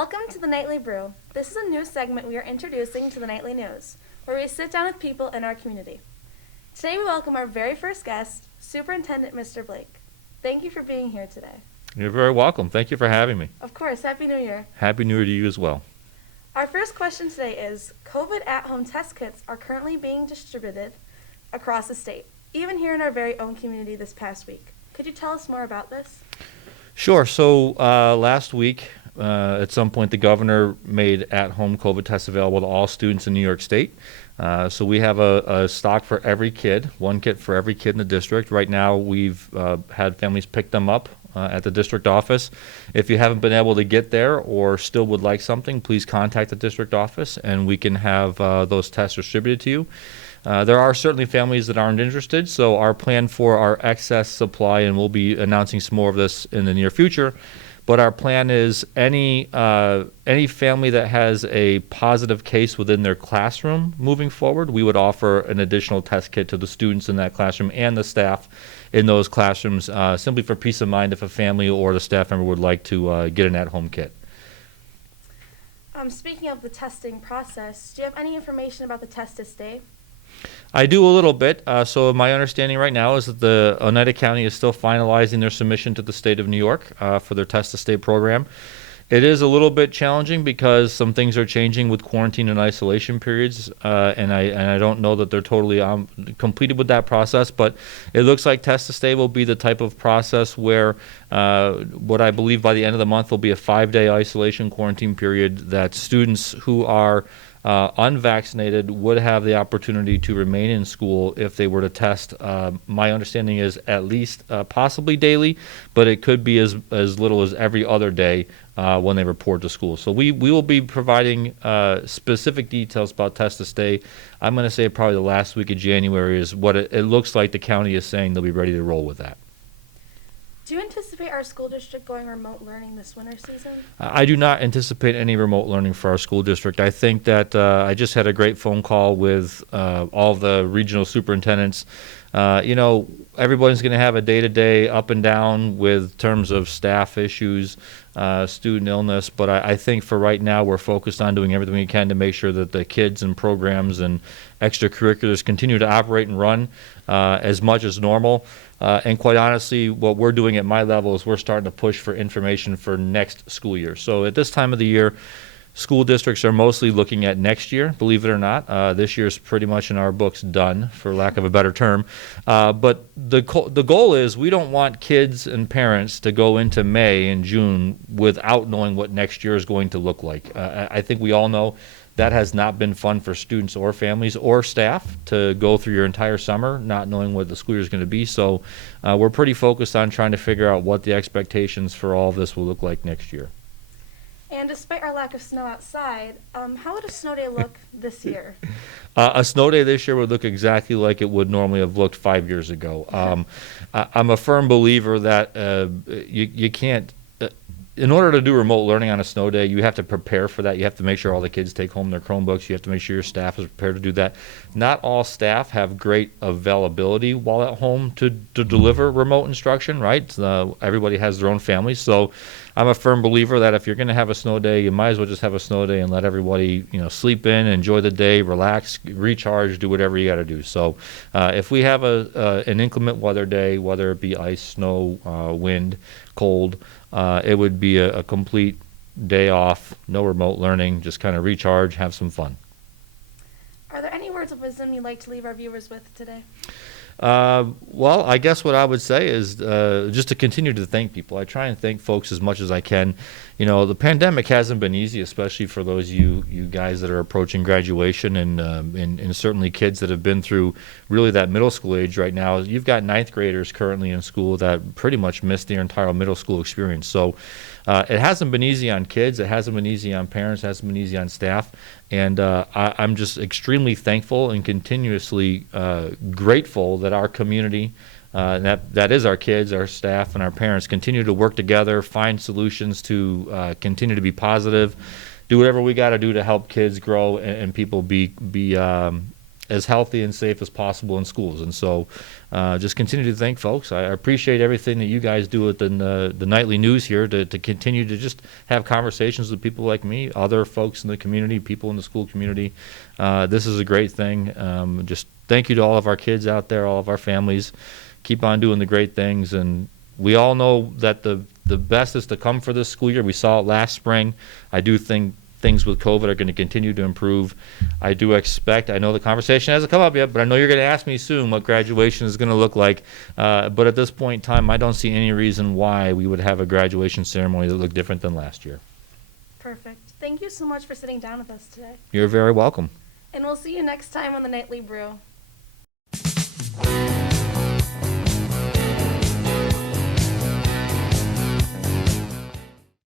Welcome to the Knightly Brew. This is a new segment we are introducing to the Nightly News, where we sit down with people in our community. Today we welcome our very first guest, Superintendent Mr. Blake. Thank you for being here today. You're very welcome. Thank you for having me. Of course, Happy New Year. Happy New Year to you as well. Our first question today is, COVID at-home test kits are currently being distributed across the state, even here in our very own community this past week. Could you tell us more about this? Sure. So last week, at some point, the governor made at-home COVID tests available to all students in New York State. So we have a stock for every kid, one kit for every kid in the district. Right now, we've had families pick them up at the district office. If you haven't been able to get there or still would like something, please contact the district office and we can have those tests distributed to you. There are certainly families that aren't interested, so our plan for our excess supply, and we'll be announcing some more of this in the near future, but our plan is any family that has a positive case within their classroom moving forward, we would offer an additional test kit to the students in that classroom and the staff in those classrooms, simply for peace of mind if a family or the staff member would like to get an at-home kit. Speaking of the testing process, do you have any information about the test this day? I do a little bit. So my understanding right now is that the Oneida County is still finalizing their submission to the state of New York for their Test to Stay program. It is a little bit challenging because some things are changing with quarantine and isolation periods, and I don't know that they're totally completed with that process, but it looks like Test to Stay will be the type of process where what I believe by the end of the month will be a 5-day isolation quarantine period that students who are unvaccinated would have the opportunity to remain in school if they were to test. My understanding is at least possibly daily, but it could be as little as every other day when they report to school. So we will be providing specific details about Test to Stay. I'm going to say probably the last week of January is what it looks like the county is saying they'll be ready to roll with that. Do you anticipate our school district going remote learning this winter season? I do not anticipate any remote learning for our school district. I think that I just had a great phone call with all the regional superintendents. Everybody's going to have a day-to-day up and down with terms of staff issues, student illness, but I think for right now we're focused on doing everything we can to make sure that the kids and programs and extracurriculars continue to operate and run as much as normal. And quite honestly, what we're doing at my level is we're starting to push for information for next school year. So at this time of the year, school districts are mostly looking at next year, believe it or not. This year's pretty much in our books done, for lack of a better term. But the goal is we don't want kids and parents to go into May and June without knowing what next year is going to look like. I think we all know that has not been fun for students or families or staff to go through your entire summer not knowing what the school year is going to be. So we're pretty focused on trying to figure out what the expectations for all of this will look like next year. And despite our lack of snow outside, how would a snow day look this year? A snow day this year would look exactly like it would normally have looked 5 years ago. I'm a firm believer that you can't, in order to do remote learning on a snow day, you have to prepare for that. You have to make sure all the kids take home their Chromebooks. You have to make sure your staff is prepared to do that. Not all staff have great availability while at home to deliver remote instruction, right? Everybody has their own families. So I'm a firm believer that if you're going to have a snow day, you might as well just have a snow day and let everybody, sleep in, enjoy the day, relax, recharge, do whatever you got to do. So if we have an inclement weather day, whether it be ice, snow, wind, cold, it would be a complete day off, no remote learning, just kind of recharge, have some fun. Are there any words of wisdom you'd like to leave our viewers with today? Well, I guess what I would say is just to continue to thank people. I try and thank folks as much as I can. The pandemic hasn't been easy, especially for those you guys that are approaching graduation and certainly kids that have been through really that middle school age right now. You've got ninth graders currently in school that pretty much missed their entire middle school experience. So it hasn't been easy on kids. It hasn't been easy on parents. It hasn't been easy on staff. And I'm just extremely thankful and continuously grateful that our community, and that is our kids, our staff, and our parents, continue to work together, find solutions to continue to be positive, do whatever we got to do to help kids grow and people be as healthy and safe as possible in schools. And so just continue to thank folks. I appreciate everything that you guys do within the nightly news here to continue to just have conversations with people like me, other folks in the community, people in the school community. This is a great thing. Just thank you to all of our kids out there, all of our families. Keep on doing the great things. And we all know that the best is to come for this school year. We saw it last spring. I do think things with COVID are going to continue to improve. I do expect, I know the conversation hasn't come up yet, but I know you're going to ask me soon what graduation is going to look like. But at this point in time, I don't see any reason why we would have a graduation ceremony that looked different than last year. Perfect. Thank you so much for sitting down with us today. You're very welcome. And we'll see you next time on the Knightly Brew.